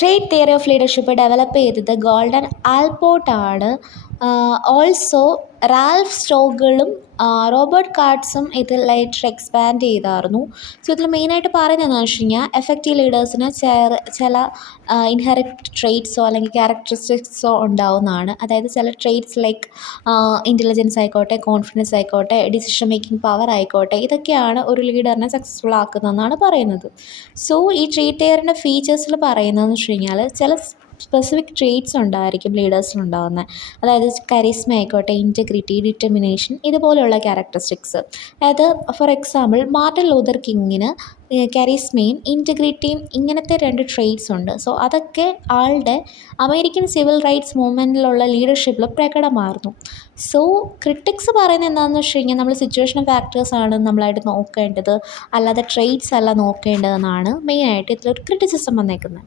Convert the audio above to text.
Trade theory of leadership develop ചെയ്തത് golden ആൽപോർട്ടാണ്. Also Ralph സ്റ്റോഗിളും Robert കാർട്സും ഇത് lighter expand ചെയ്തായിരുന്നു. So ഇതിൽ മെയിനായിട്ട് പറയുന്നത് എന്താണെന്ന് വെച്ച് കഴിഞ്ഞാൽ എഫക്റ്റീവ് ലീഡേഴ്സിന് ചില ഇൻഹെറിറ്റ് ട്രെയ്റ്റ്സോ അല്ലെങ്കിൽ ക്യാരക്ടറിസ്റ്റിക്സോ ഉണ്ടാവുന്നതാണ്. അതായത് ചില ട്രെയ്റ്റ്സ് ലൈക്ക് ഇൻ്റലിജൻസ് ആയിക്കോട്ടെ, കോൺഫിഡൻസ് ആയിക്കോട്ടെ, ഡിസിഷൻ മേക്കിംഗ് പവർ ആയിക്കോട്ടെ, ഇതൊക്കെയാണ് ഒരു ലീഡറിനെ സക്സസ്ഫുൾ ആക്കുന്നതെന്നാണ് പറയുന്നത്. സോ ഈ ട്രേറ്റ് തിയറിൻ്റെ ഫീച്ചേഴ്സിൽ പറയുന്നതെന്ന് വെച്ച് കഴിഞ്ഞാൽ ചില സ്പെസിഫിക് ട്രേറ്റ്സ് ഉണ്ടായിരിക്കും ലീഡേഴ്സിനുണ്ടാകുന്നത്. അതായത് കരിസ്മ ആയിക്കോട്ടെ, ഇൻറ്റഗ്രിറ്റി, ഡിറ്റർമിനേഷൻ, ഇതുപോലെയുള്ള ക്യാരക്ടറിസ്റ്റിക്സ്. അതായത് ഫോർ എക്സാമ്പിൾ മാർട്ടിൻ ലൂതർ കിങ്ങിന് കരിസ്മയും ഇൻറ്റഗ്രിറ്റിയും ഇങ്ങനത്തെ 2 ട്രേറ്റ്സ് ഉണ്ട്. സോ അതൊക്കെ ആളുടെ അമേരിക്കൻ സിവിൽ റൈറ്റ്സ് മൂവ്മെൻറ്റിലുള്ള ലീഡർഷിപ്പിൽ പ്രകടമായിരുന്നു. സോ ക്രിട്ടിക്സ് പറയുന്നത് എന്താണെന്ന് വെച്ച് കഴിഞ്ഞാൽ നമ്മൾ സിറ്റുവേഷൻ ഫാക്ടേഴ്സാണ് നമ്മളായിട്ട് നോക്കേണ്ടത്, അല്ലാതെ ട്രേറ്റ്സ് അല്ല നോക്കേണ്ടതെന്നാണ് മെയിനായിട്ട് ഇതിലൊരു ക്രിറ്റിസിസം വന്നേക്കുന്നത്.